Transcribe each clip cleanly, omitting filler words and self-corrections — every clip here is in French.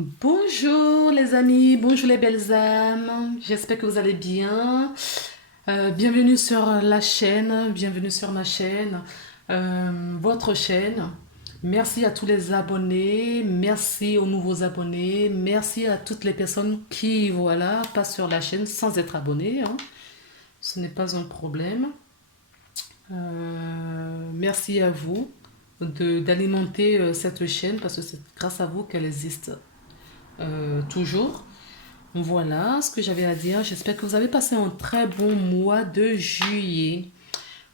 Bonjour les amis, bonjour les belles âmes, j'espère que vous allez bien. Bienvenue sur la chaîne, bienvenue sur ma chaîne, votre chaîne. Merci à tous les abonnés, merci aux nouveaux abonnés, merci à toutes les personnes qui, voilà, passent sur la chaîne sans être abonnés, hein. Ce n'est pas un problème. Merci à vous d'alimenter cette chaîne parce que c'est grâce à vous qu'elle existe toujours. Voilà ce que j'avais à dire. J'espère que vous avez passé un très bon mois de juillet.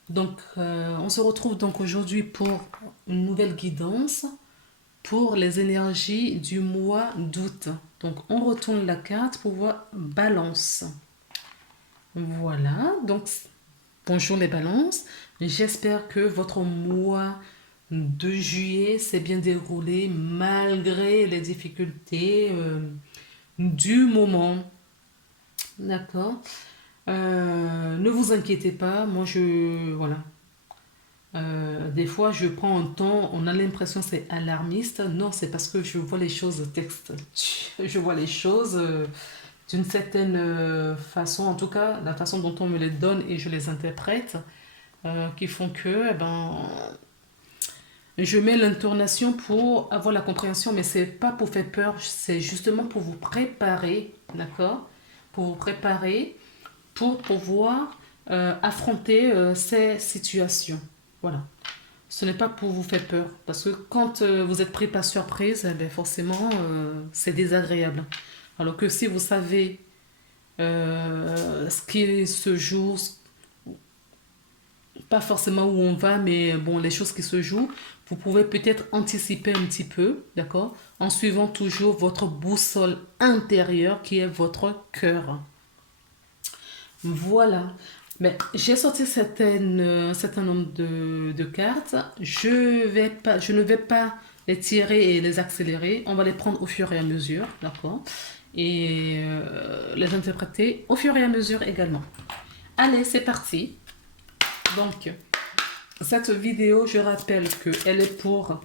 Donc, on se retrouve donc aujourd'hui pour une nouvelle guidance pour les énergies du mois d'août. Donc, on retourne la carte pour voir balance. Voilà, donc bonjour les balances. J'espère que votre mois de juillet s'est bien déroulé malgré les difficultés du moment. D'accord. Ne vous inquiétez pas, moi voilà. Des fois, je prends un temps, on a l'impression que c'est alarmiste. Non, c'est parce que je vois les choses texte. Je vois les choses d'une certaine façon, en tout cas, la façon dont on me les donne et je les interprète, qui font que, je mets l'intonation pour avoir la compréhension, mais c'est pas pour faire peur, c'est justement pour vous préparer, d'accord? Pour vous préparer pour pouvoir affronter ces situations. Voilà. Ce n'est pas pour vous faire peur, parce que quand vous êtes pris par surprise, eh bien forcément, c'est désagréable. Alors que si vous savez ce qui se joue, pas forcément où on va, mais bon, les choses qui se jouent, vous pouvez peut-être anticiper un petit peu, d'accord, en suivant toujours votre boussole intérieure qui est votre cœur. Voilà. Mais j'ai sorti un certain nombre de cartes. Je ne vais pas les tirer et les accélérer. On va les prendre au fur et à mesure, d'accord? Et les interpréter au fur et à mesure également. Allez, c'est parti. Donc, cette vidéo, je rappelle qu'elle est pour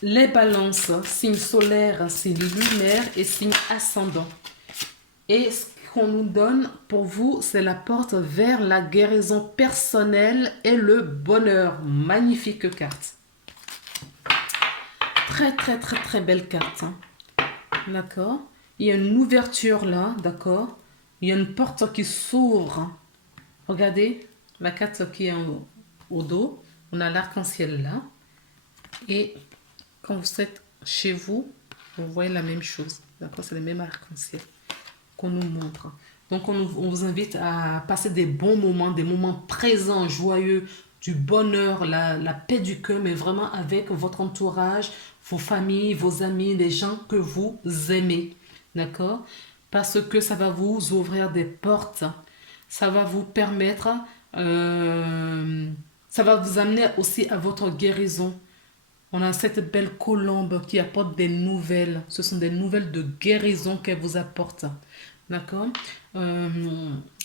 les balances, signe solaire, signe lunaire et signe ascendant. Et ce qu'on nous donne pour vous, c'est la porte vers la guérison personnelle et le bonheur. Magnifique carte. Très, très, très, très belle carte, hein. D'accord. Il y a une ouverture là, d'accord. Il y a une porte qui s'ouvre. Regardez, la carte qui est au dos. On a l'arc-en-ciel là. Et quand vous êtes chez vous, vous voyez la même chose. D'accord, c'est le même arc-en-ciel qu'on nous montre. Donc, on vous invite à passer des bons moments, des moments présents, joyeux, du bonheur, la paix du cœur, mais vraiment avec votre entourage, vos familles, vos amis, les gens que vous aimez. D'accord? Parce que ça va vous ouvrir des portes. Ça va vous permettre, ça va vous amener aussi à votre guérison. On a cette belle colombe qui apporte des nouvelles. Ce sont des nouvelles de guérison qu'elle vous apporte. D'accord. Euh,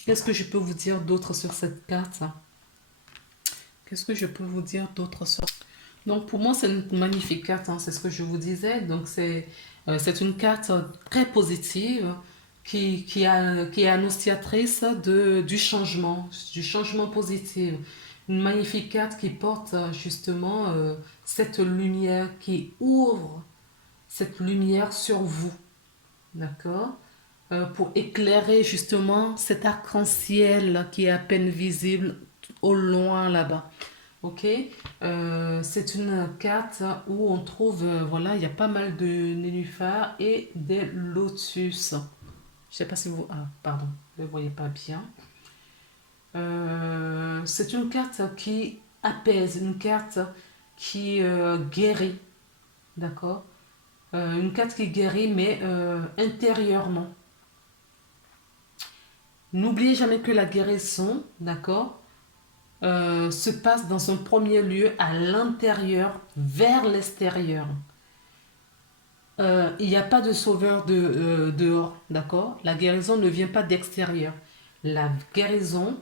Qu'est-ce que je peux vous dire d'autre sur cette carte? Qu'est-ce que je peux vous dire d'autre sur... Donc pour moi, c'est une magnifique carte, hein, c'est ce que je vous disais. Donc c'est une carte très positive qui est annonciatrice du changement positif. Une magnifique carte qui porte justement cette lumière, qui ouvre cette lumière sur vous. D'accord? Pour éclairer justement cet arc-en-ciel qui est à peine visible au loin là-bas. Ok. C'est une carte où on trouve, voilà, il y a pas mal de nénuphars et des lotus. Je sais pas si vous... Ah, pardon, vous ne voyez pas bien. C'est une carte qui apaise, une carte qui guérit, d'accord. Une carte qui guérit, mais intérieurement. N'oubliez jamais que la guérison, d'accord, se passe dans un premier lieu à l'intérieur vers l'extérieur. Il n'y a pas de sauveur dehors, d'accord? La guérison ne vient pas d'extérieur. La guérison,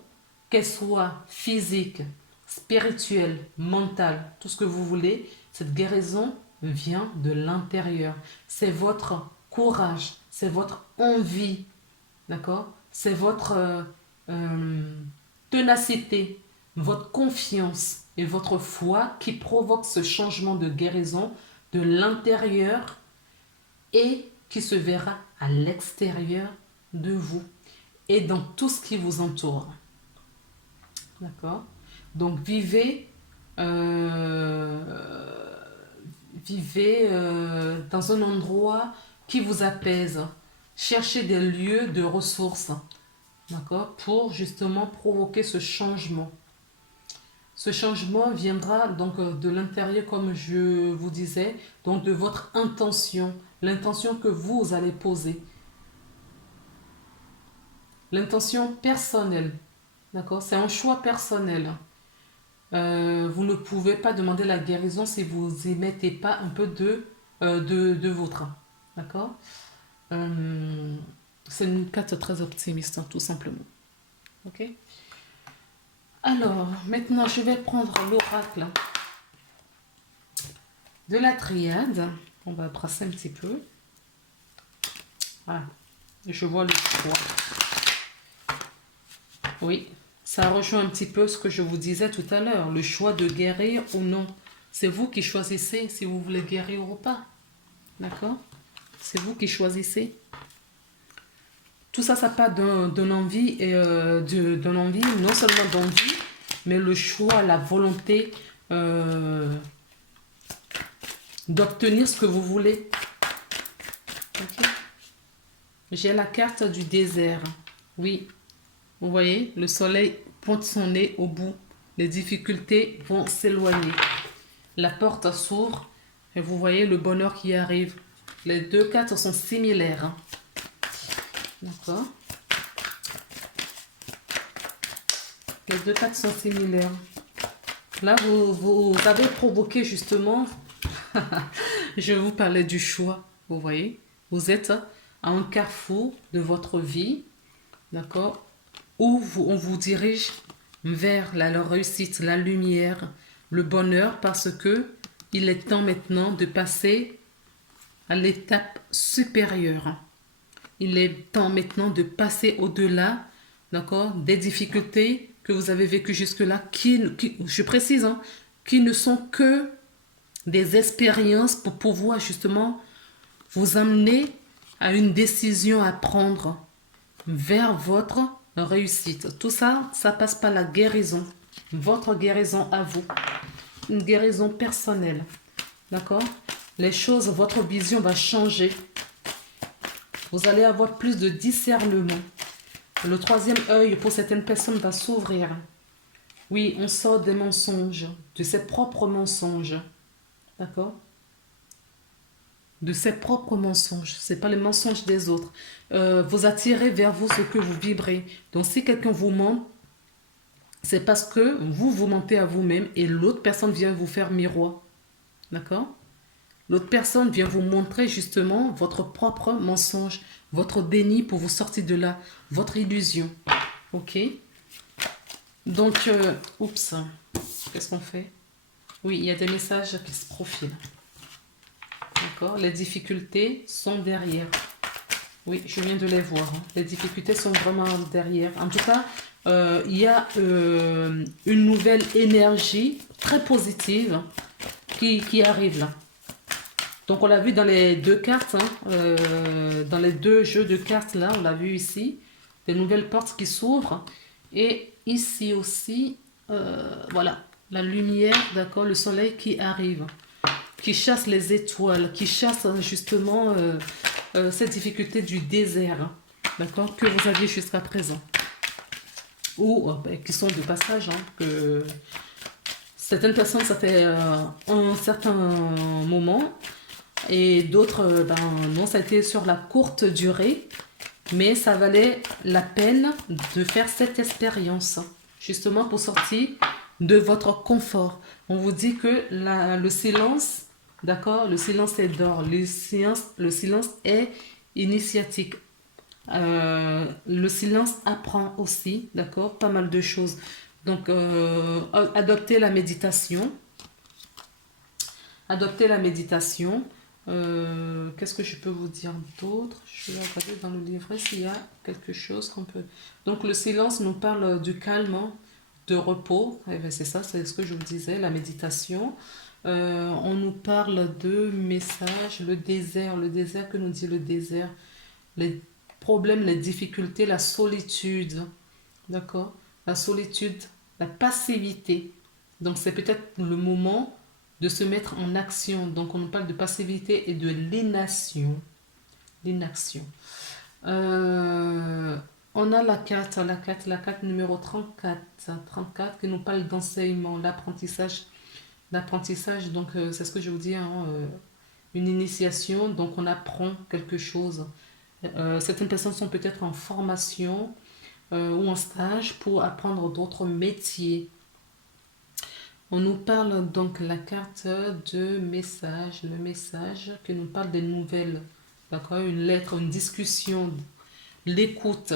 qu'elle soit physique, spirituelle, mentale, tout ce que vous voulez, cette guérison vient de l'intérieur. C'est votre courage, c'est votre envie, d'accord? C'est votre ténacité, votre confiance et votre foi qui provoque ce changement de guérison de l'intérieur et qui se verra à l'extérieur de vous et dans tout ce qui vous entoure. D'accord? Donc vivez dans un endroit qui vous apaise. Cherchez des lieux de ressources, d'accord, pour justement provoquer ce changement. Ce changement viendra donc de l'intérieur, comme je vous disais, donc de votre intention, l'intention que vous allez poser, l'intention personnelle, d'accord, c'est un choix personnel. Vous ne pouvez pas demander la guérison si vous n'y mettez pas un peu de vôtre. D'accord? C'est une carte très optimiste, hein, tout simplement. Ok? Alors, maintenant, je vais prendre l'oracle de la triade. On va brasser un petit peu. Voilà. Je vois le choix. Oui. Ça rejoint un petit peu ce que je vous disais tout à l'heure, le choix de guérir ou non. C'est vous qui choisissez si vous voulez guérir ou pas. D'accord? C'est vous qui choisissez. Tout ça, ça part d'une envie, d'une envie, non seulement d'envie, mais le choix, la volonté d'obtenir ce que vous voulez. Okay? J'ai la carte du désert. Oui. Vous voyez, le soleil pointe son nez au bout. Les difficultés vont s'éloigner. La porte s'ouvre et vous voyez le bonheur qui arrive. Les deux cartes sont similaires. Hein. D'accord. Les deux cartes sont similaires. Là, vous avez provoqué justement... Je vous parlais du choix. Vous voyez, vous êtes à un carrefour de votre vie. D'accord, où on vous dirige vers la réussite, la lumière, le bonheur, parce que il est temps maintenant de passer à l'étape supérieure. Il est temps maintenant de passer au-delà, d'accord, des difficultés que vous avez vécues jusque-là, je précise, hein, qui ne sont que des expériences pour pouvoir justement vous amener à une décision à prendre vers votre réussite. Tout ça, ça passe par la guérison. Votre guérison à vous. Une guérison personnelle. D'accord? Les choses, votre vision va changer. Vous allez avoir plus de discernement. Le troisième œil pour certaines personnes va s'ouvrir. Oui, on sort des mensonges, de ses propres mensonges. D'accord? De ses propres mensonges. Ce n'est pas les mensonges des autres. Vous attirez vers vous ce que vous vibrez. Donc, si quelqu'un vous ment, c'est parce que vous mentez à vous-même et l'autre personne vient vous faire miroir. D'accord? L'autre personne vient vous montrer justement votre propre mensonge, votre déni pour vous sortir de là, votre illusion. Ok? Donc, oups, qu'est-ce qu'on fait? Oui, il y a des messages qui se profilent. D'accord? Les difficultés sont derrière. Oui, je viens de les voir. Hein. Les difficultés sont vraiment derrière. En tout cas, il y a une nouvelle énergie très positive qui arrive là. Donc, on l'a vu dans les deux cartes, hein, dans les deux jeux de cartes là, on l'a vu ici. Des nouvelles portes qui s'ouvrent. Et ici aussi, voilà, la lumière, d'accord, le soleil qui arrive, qui chasse les étoiles, qui chasse justement cette difficulté du désert, d'accord, que vous aviez jusqu'à présent. Ou qui sont de passage, hein, que certaines personnes, ça fait un certain moment, et d'autres, non, ça a été sur la courte durée, mais ça valait la peine de faire cette expérience, justement pour sortir de votre confort. On vous dit que le silence, d'accord, le silence est d'or, le silence est initiatique. Le silence apprend aussi, d'accord, pas mal de choses. Donc, adoptez la méditation. Adoptez la méditation. Qu'est-ce que je peux vous dire d'autre? Je vais regarder dans le livret s'il y a quelque chose qu'on peut... Donc le silence nous parle du calme, hein, de repos. Eh bien, c'est ça, c'est ce que je vous disais, la méditation. On nous parle de messages, le désert que nous dit le désert, les problèmes, les difficultés, la solitude, d'accord? La solitude, la passivité. Donc c'est peut-être le moment de se mettre en action. Donc on nous parle de passivité et de l'inaction. L'inaction. Euh, on a la carte numéro 34 qui nous parle d'enseignement, l'apprentissage, donc c'est ce que je vous dis, hein, une initiation, donc on apprend quelque chose. Certaines personnes sont peut-être en formation ou en stage pour apprendre d'autres métiers. On nous parle donc la carte de message, le message qui nous parle des nouvelles, d'accord, une lettre, une discussion, l'écoute,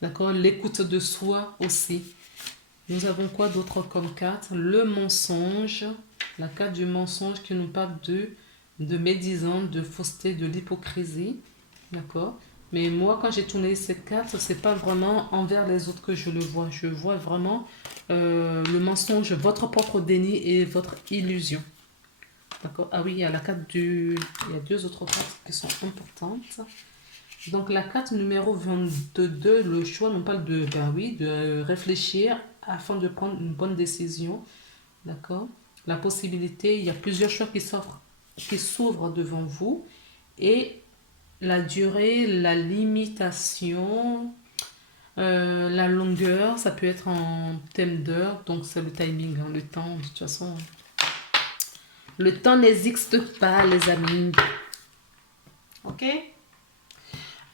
d'accord, l'écoute de soi aussi. Nous avons quoi d'autre comme carte? Le mensonge, la carte du mensonge qui nous parle de médisance, de fausseté, de l'hypocrisie, d'accord. Mais moi, quand j'ai tourné cette carte, c'est pas vraiment envers les autres que je le vois. Je vois vraiment le mensonge, votre propre déni et votre illusion. D'accord. Ah oui, il y a la carte du... Il y a deux autres cartes qui sont importantes. Donc la carte numéro 22, le choix, nous parle de, ben oui, de réfléchir afin de prendre une bonne décision. D'accord. La possibilité, il y a plusieurs choix qui s'ouvrent devant vous. Et la durée, la limitation, la longueur, ça peut être en thème d'heure, donc c'est le timing, hein, le temps, de toute façon. Le temps n'existe pas, les amis. Ok?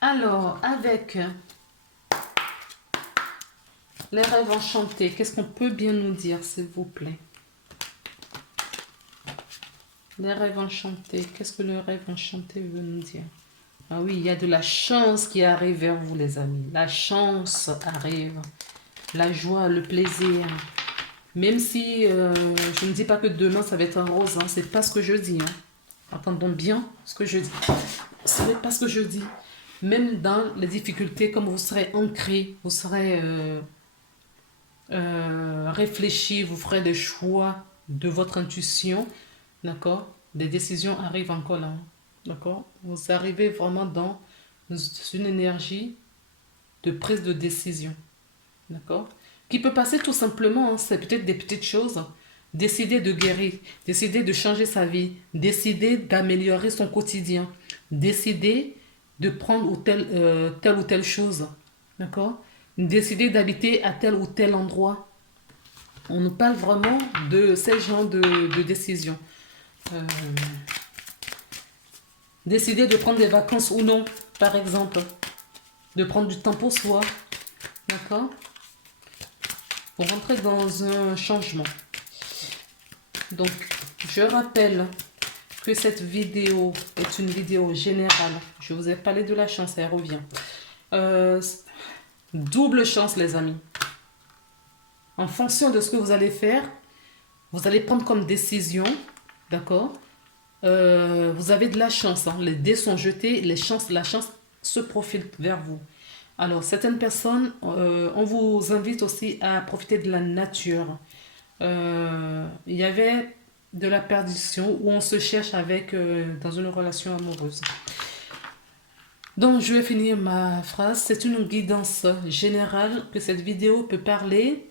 Alors, avec les rêves enchantés, qu'est-ce qu'on peut bien nous dire, s'il vous plaît? Les rêves enchantés, qu'est-ce que le rêve enchanté veut nous dire? Ah oui, il y a de la chance qui arrive vers vous, les amis. La chance arrive. La joie, le plaisir. Même si je ne dis pas que demain, ça va être un rose. Hein, c'est pas ce que je dis. Hein. Entendons bien ce que je dis. Ce n'est pas ce que je dis. Même dans les difficultés, comme vous serez ancré, vous serez réfléchi, vous ferez des choix de votre intuition. D'accord? Des décisions arrivent encore là. Hein. D'accord? Vous arrivez vraiment dans une énergie de prise de décision. D'accord? Qui peut passer tout simplement, hein, c'est peut-être des petites choses. Décider de guérir, décider de changer sa vie, décider d'améliorer son quotidien, décider de prendre telle ou telle chose. D'accord? Décider d'habiter à tel ou tel endroit. On nous parle vraiment de ces genres de décisions. Décider de prendre des vacances ou non, par exemple. De prendre du temps pour soi. D'accord? Pour rentrer dans un changement. Donc, je rappelle que cette vidéo est une vidéo générale. Je vous ai parlé de la chance, elle revient. Double chance, les amis. En fonction de ce que vous allez faire, vous allez prendre comme décision, d'accord? Vous avez de la chance, hein. Les dés sont jetés, la chance se profile vers vous. Alors, certaines personnes, on vous invite aussi à profiter de la nature. Il y avait de la perdition où on se cherche dans une relation amoureuse. Donc, je vais finir ma phrase. C'est une guidance générale que cette vidéo peut parler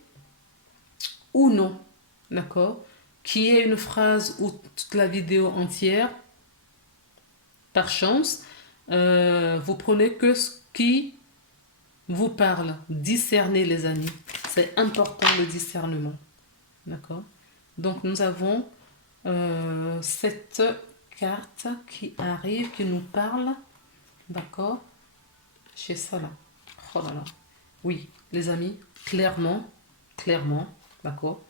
ou non. D'accord? Qui est une phrase ou toute la vidéo entière, par chance, vous prenez que ce qui vous parle. Discernez, les amis. C'est important, le discernement. D'accord? Donc, nous avons cette carte qui arrive, qui nous parle. D'accord? J'ai ça là. Oh là là. Oui, les amis, clairement, d'accord?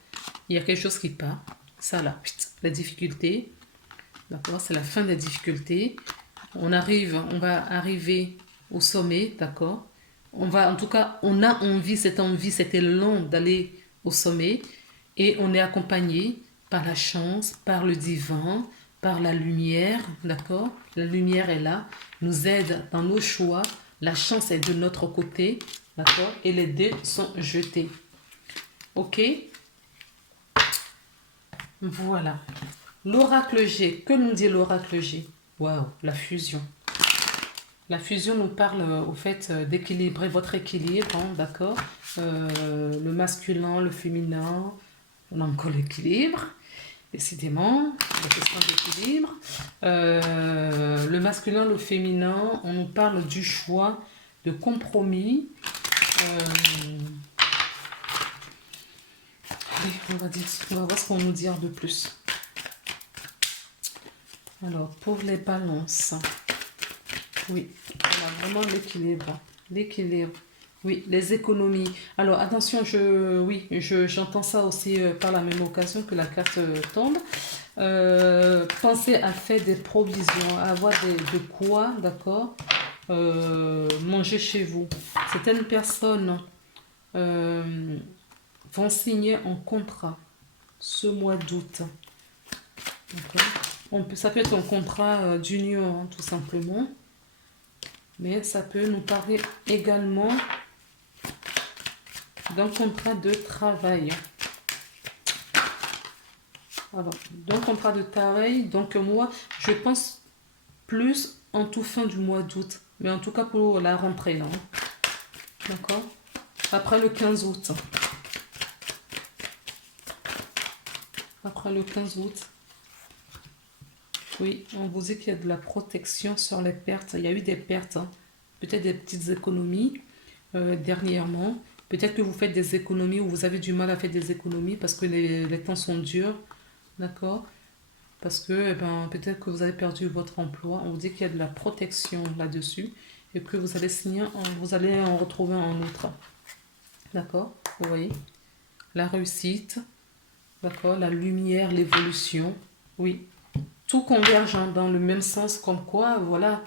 Il y a quelque chose qui part. Ça là, la difficulté. D'accord? C'est la fin des difficultés. On va arriver au sommet, d'accord? En tout cas, on a envie, cet élan d'aller au sommet et on est accompagné par la chance, par le divin, par la lumière, d'accord? La lumière est là, nous aide dans nos choix, la chance est de notre côté, d'accord? Et les dés sont jetés. Ok? Voilà. L'oracle G, que nous dit l'oracle G? Waouh, la fusion. La fusion nous parle au fait d'équilibrer votre équilibre, hein, d'accord? Le masculin, le féminin, on a encore l'équilibre, décidément, la question d'équilibre. Le masculin, le féminin, on nous parle du choix, de compromis. Allez, on va voir ce qu'on nous dit de plus. Alors, pour les balances, oui, on a vraiment l'équilibre. L'équilibre. Oui, les économies. Alors, attention, j'entends ça aussi par la même occasion que la carte tombe. Pensez à faire des provisions, à avoir de quoi, d'accord, manger chez vous. Certaines personnes vont signer un contrat ce mois d'août. Ça peut être un contrat d'union, hein, tout simplement. Mais ça peut nous parler également d'un contrat de travail. Alors, d'un contrat de travail, donc moi, je pense plus en tout fin du mois d'août. Mais en tout cas pour la rentrée, là. Hein. D'accord? Après le 15 août. Après le 15 août. Oui, on vous dit qu'il y a de la protection sur les pertes. Il y a eu des pertes, hein. Peut-être des petites économies dernièrement. Peut-être que vous faites des économies ou vous avez du mal à faire des économies parce que les temps sont durs. D'accord? Parce que peut-être que vous avez perdu votre emploi. On vous dit qu'il y a de la protection là-dessus et que vous allez signer, vous allez en retrouver un autre. D'accord? Vous voyez? La réussite. D'accord? La lumière, l'évolution. Oui. Tout converge hein, dans le même sens, comme quoi, voilà.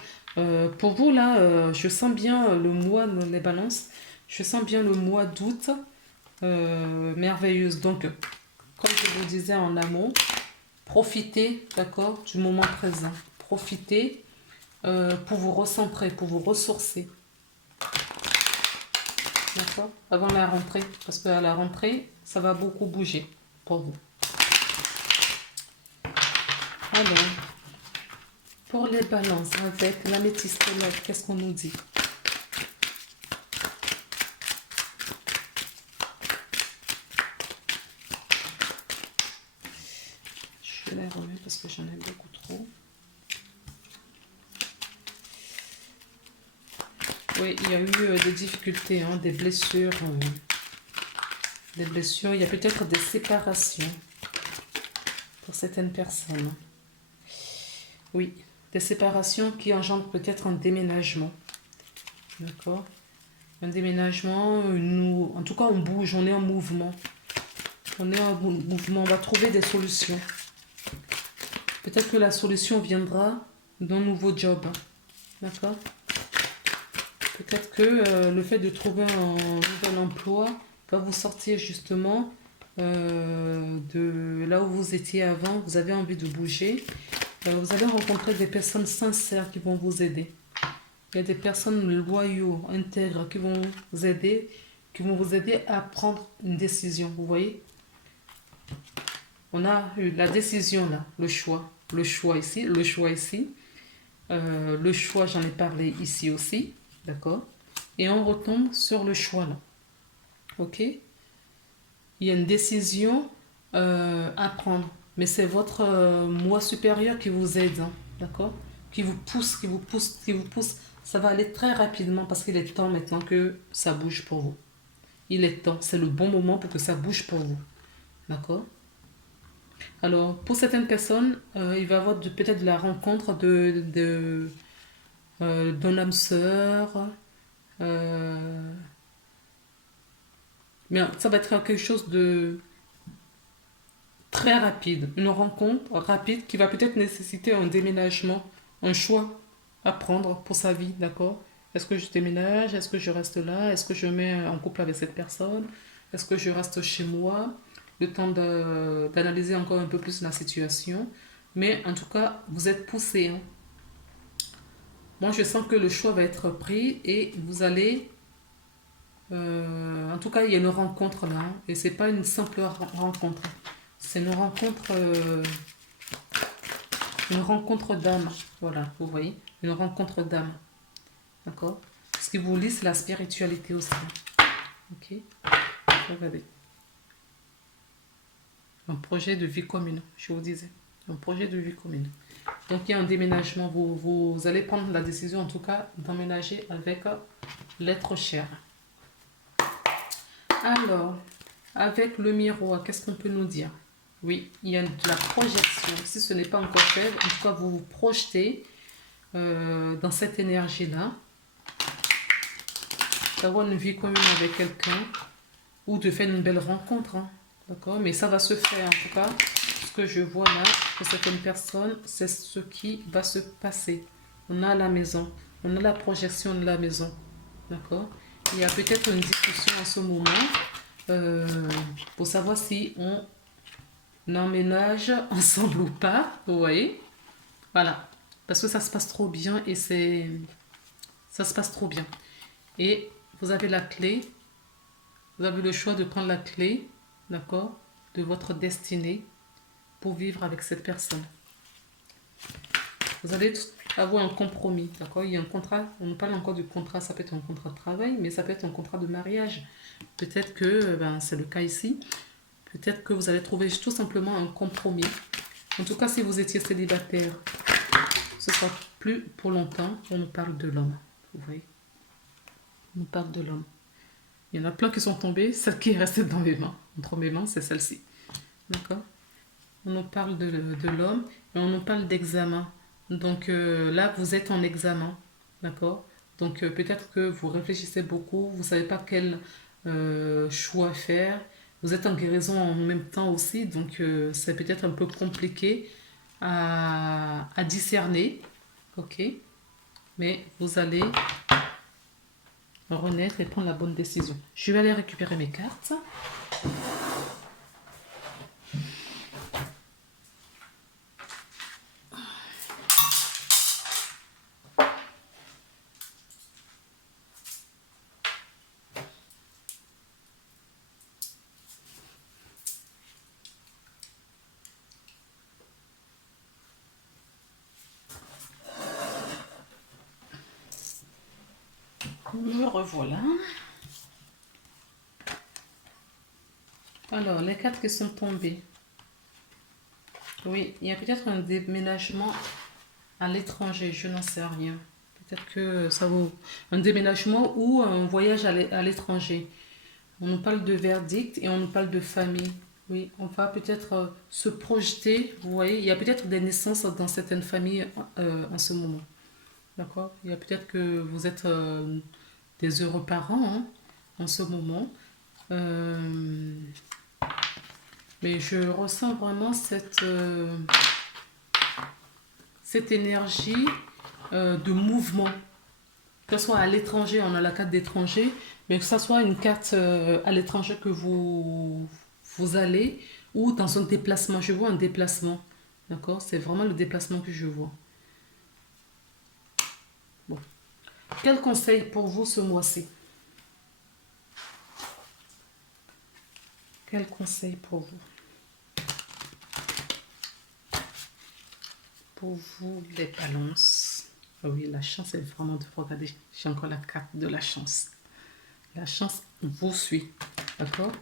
Pour vous, là, je sens bien le mois, les balances, je sens bien le mois d'août merveilleuse. Donc, comme je vous disais en amont, profitez, d'accord, du moment présent. Profitez pour vous recentrer, pour vous ressourcer. D'accord? Avant la rentrée, parce qu'à la rentrée, ça va beaucoup bouger pour vous. Alors, pour les balances avec l'améthyste, qu'est-ce qu'on nous dit? Je vais la remettre parce que j'en ai beaucoup trop. Oui, il y a eu des difficultés, hein, des blessures. Des blessures, il y a peut-être des séparations pour certaines personnes. Oui, des séparations qui engendrent peut-être un déménagement. D'accord? Un déménagement, en tout cas on bouge, on est en mouvement. On est en mouvement, on va trouver des solutions. Peut-être que la solution viendra d'un nouveau job. D'accord? Peut-être que le fait de trouver un nouvel emploi va vous sortir justement de là où vous étiez avant. Vous avez envie de bouger. Vous allez rencontrer des personnes sincères qui vont vous aider. Il y a des personnes loyaux, intègres qui vont vous aider à prendre une décision. Vous voyez? On a eu la décision là, le choix. Le choix ici, le choix ici. Le choix, j'en ai parlé ici aussi. D'accord? Et on retombe sur le choix là. Ok? Il y a une décision à prendre. Mais c'est votre moi supérieur qui vous aide. Hein, d'accord? Qui vous pousse, qui vous pousse, qui vous pousse. Ça va aller très rapidement parce qu'il est temps maintenant que ça bouge pour vous. Il est temps. C'est le bon moment pour que ça bouge pour vous. D'accord? Alors, pour certaines personnes, il va y avoir peut-être de la rencontre d'un âme sœur. Mais ça va être quelque chose de très rapide. Une rencontre rapide qui va peut-être nécessiter un déménagement, un choix à prendre pour sa vie, d'accord? Est-ce que je déménage? Est-ce que je reste là? Est-ce que je mets en couple avec cette personne? Est-ce que je reste chez moi? le temps d'analyser encore un peu plus la situation. Mais en tout cas, vous êtes poussé, hein. Moi, je sens que le choix va être pris et vous allez... en tout cas, il y a une rencontre là, hein, et c'est pas une simple rencontre. C'est une rencontre d'âme. Voilà, vous voyez, une rencontre d'âme. D'accord? Ce qui vous lie, c'est la spiritualité aussi. Ok? Regardez. Un projet de vie commune, je vous disais. Un projet de vie commune. Donc, il y a un déménagement. Vous allez prendre la décision, en tout cas, d'emménager avec l'être cher. Alors, avec le miroir, qu'est-ce qu'on peut nous dire? Oui, il y a de la projection. Si ce n'est pas encore fait, en tout cas, vous vous projetez dans cette énergie-là, d'avoir une vie commune avec quelqu'un ou de faire une belle rencontre, hein. D'accord? Mais ça va se faire, en tout cas. Ce que je vois là, pour certaines personnes, c'est ce qui va se passer. On a la maison, on a la projection de la maison. D'accord? Il y a peut-être une discussion en ce moment pour savoir si on emménage ensemble ou pas. Vous voyez? Voilà. Parce que ça se passe trop bien et ça se passe trop bien. Et vous avez la clé. Vous avez le choix de prendre la clé, d'accord, de votre destinée pour vivre avec cette personne. Vous allez avoir un compromis, d'accord? Il y a un contrat, on nous parle encore du contrat, ça peut être un contrat de travail, mais ça peut être un contrat de mariage. Peut-être que c'est le cas ici. Peut-être que vous allez trouver tout simplement un compromis. En tout cas, si vous étiez célibataire, ce sera plus pour longtemps. On nous parle de l'homme, vous voyez? On nous parle de l'homme. Il y en a plein qui sont tombés. Celle qui est restée dans mes mains, entre mes mains, c'est celle-ci. D'accord? On nous parle de l'homme et on nous parle d'examen. Donc là, vous êtes en examen. D'accord? Donc peut-être que vous réfléchissez beaucoup, vous ne savez pas quel choix faire. Vous êtes en guérison en même temps aussi, donc c'est peut-être un peu compliqué à discerner. Ok? Mais vous allez renaître et prendre la bonne décision. Je vais aller récupérer mes cartes. Me revoilà. Alors, les cartes qui sont tombées. Oui, il y a peut-être un déménagement à l'étranger, je n'en sais rien. Peut-être que ça vaut un déménagement ou un voyage à l'étranger. On nous parle de verdict et on nous parle de famille. Oui, on va peut-être se projeter. Vous voyez, il y a peut-être des naissances dans certaines familles en ce moment. D'accord? Il y a peut-être que vous êtes des heureux parents, hein, en ce moment. Mais je ressens vraiment cette énergie de mouvement. Que ce soit à l'étranger, on a la carte d'étranger, mais que ce soit une carte à l'étranger que vous allez, ou dans un déplacement. Je vois un déplacement. D'accord? C'est vraiment le déplacement que je vois. Bon. Quel conseil pour vous ce mois-ci? Quel conseil pour vous? Pour vous, les balances. Ah oui, la chance est vraiment de regarder. J'ai encore la carte de la chance. La chance vous suit. D'accord?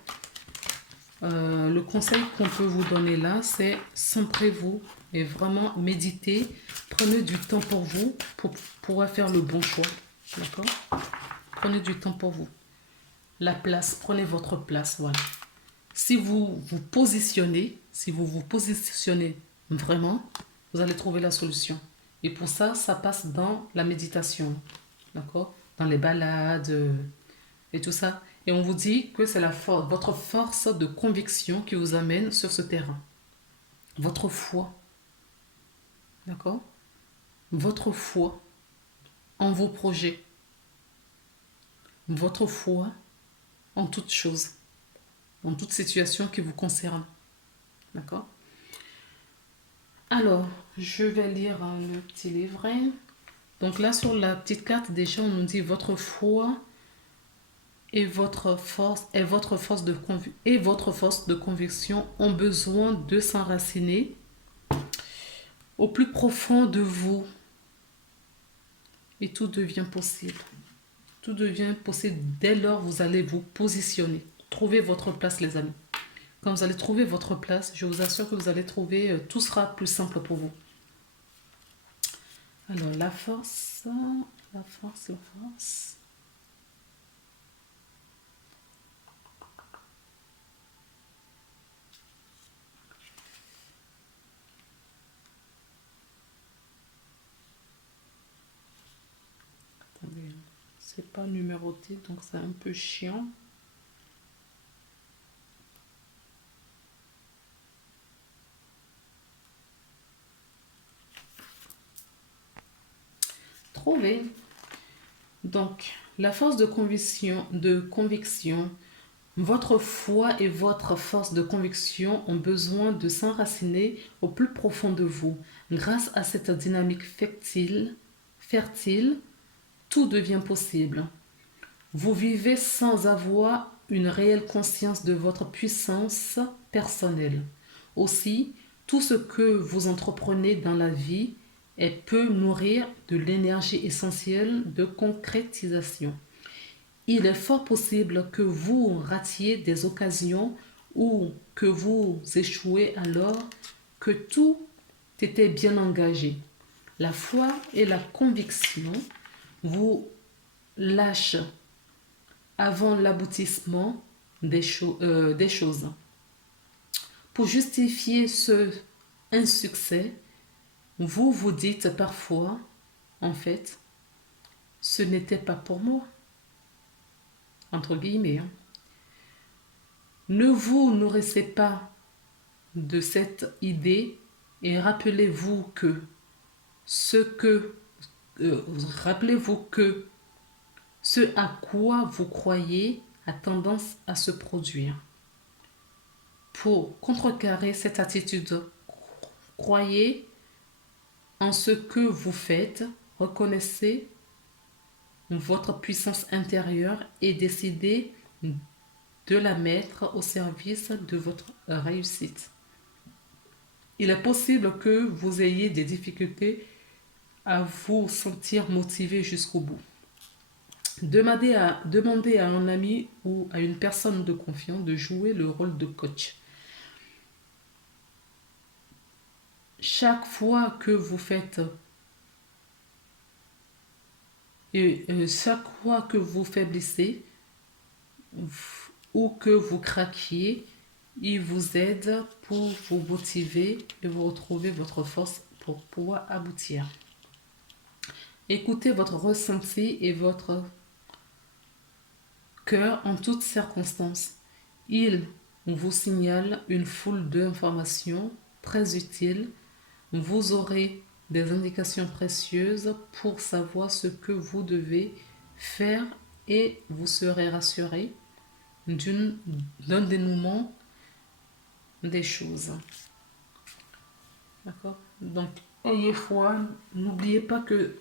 Le conseil qu'on peut vous donner là, c'est centrez-vous et vraiment méditez. Prenez du temps pour vous pour pouvoir faire le bon choix. D'accord? Prenez du temps pour vous. La place, prenez votre place. Voilà. Si vous vous positionnez, vraiment, vous allez trouver la solution. Et pour ça, ça passe dans la méditation. D'accord? Dans les balades et tout ça. Et on vous dit que c'est votre force de conviction qui vous amène sur ce terrain. Votre foi. D'accord? Votre foi en vos projets. Votre foi en toutes choses. dans toute situation qui vous concerne. D'accord? Alors, je vais lire le petit livret. Donc là, sur la petite carte, déjà, on nous dit votre foi et votre force de conviction ont besoin de s'enraciner au plus profond de vous. Et tout devient possible. Tout devient possible dès lors vous allez vous positionner. Trouvez votre place, les amis. Quand vous allez trouver votre place, je vous assure que vous allez trouver, tout sera plus simple pour vous. Alors, la force. Attendez, c'est pas numéroté, donc c'est un peu chiant. Trouver. Donc, la force de conviction, votre foi et votre force de conviction ont besoin de s'enraciner au plus profond de vous. Grâce à cette dynamique fertile, tout devient possible. Vous vivez sans avoir une réelle conscience de votre puissance personnelle. Aussi, tout ce que vous entreprenez dans la vie peut nourrir de l'énergie essentielle de concrétisation. Il est fort possible que vous ratiez des occasions ou que vous échouez alors que tout était bien engagé. La foi et la conviction vous lâchent avant l'aboutissement des choses. Pour justifier ce insuccès, vous vous dites parfois, en fait, ce n'était pas pour moi, entre guillemets. Ne vous nourrissez pas de cette idée et rappelez-vous que ce à quoi vous croyez a tendance à se produire. Pour contrecarrer cette attitude, croyez en ce que vous faites, reconnaissez votre puissance intérieure et décidez de la mettre au service de votre réussite. Il est possible que vous ayez des difficultés à vous sentir motivé jusqu'au bout. Demandez à un ami ou à une personne de confiance de jouer le rôle de coach. Chaque fois que vous faiblissez ou que vous craquiez, il vous aide pour vous motiver et vous retrouver votre force pour pouvoir aboutir. Écoutez votre ressenti et votre cœur en toutes circonstances. Il vous signale une foule d'informations très utiles. Vous aurez des indications précieuses pour savoir ce que vous devez faire et vous serez rassuré d'un dénouement des choses. D'accord? Donc, ayez foi. N'oubliez pas que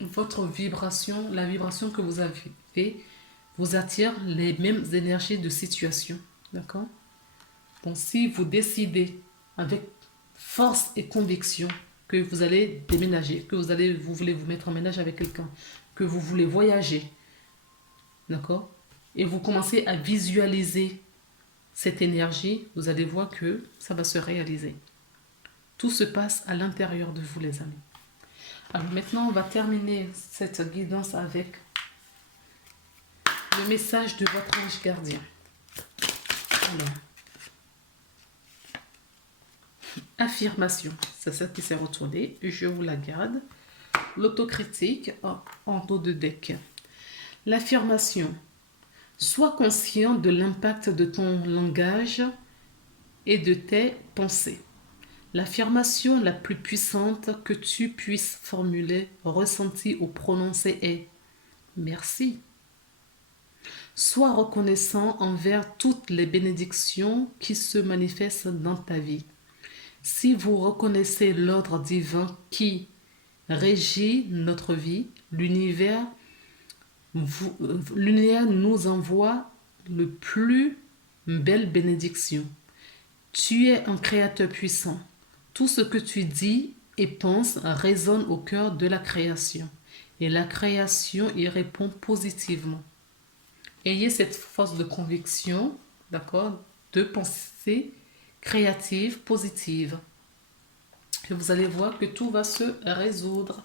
votre vibration, la vibration que vous avez, vous attire les mêmes énergies de situation. D'accord? Donc, si vous décidez avec force et conviction que vous allez déménager, que vous voulez vous mettre en ménage avec quelqu'un, que vous voulez voyager, d'accord? Et vous commencez à visualiser cette énergie, vous allez voir que ça va se réaliser. Tout se passe à l'intérieur de vous, les amis. Alors maintenant, on va terminer cette guidance avec le message de votre ange gardien. Alors, affirmation, c'est ça qui s'est retourné, je vous la garde. L'autocritique en dos de deck. L'affirmation, sois conscient de l'impact de ton langage et de tes pensées. L'affirmation la plus puissante que tu puisses formuler, ressentir ou prononcer est merci. Sois reconnaissant envers toutes les bénédictions qui se manifestent dans ta vie. Si vous reconnaissez l'ordre divin qui régit notre vie, l'univers nous envoie le plus belle bénédiction. Tu es un créateur puissant. Tout ce que tu dis et penses résonne au cœur de la création. Et la création y répond positivement. Ayez cette force de conviction, d'accord, de pensée créative, positive. Et vous allez voir que tout va se résoudre.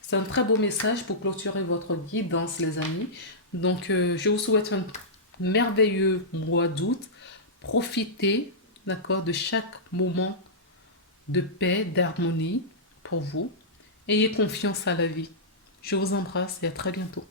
C'est un très beau message pour clôturer votre guidance, les amis. Donc, je vous souhaite un merveilleux mois d'août. Profitez, d'accord, de chaque moment de paix, d'harmonie pour vous. Ayez confiance à la vie. Je vous embrasse et à très bientôt.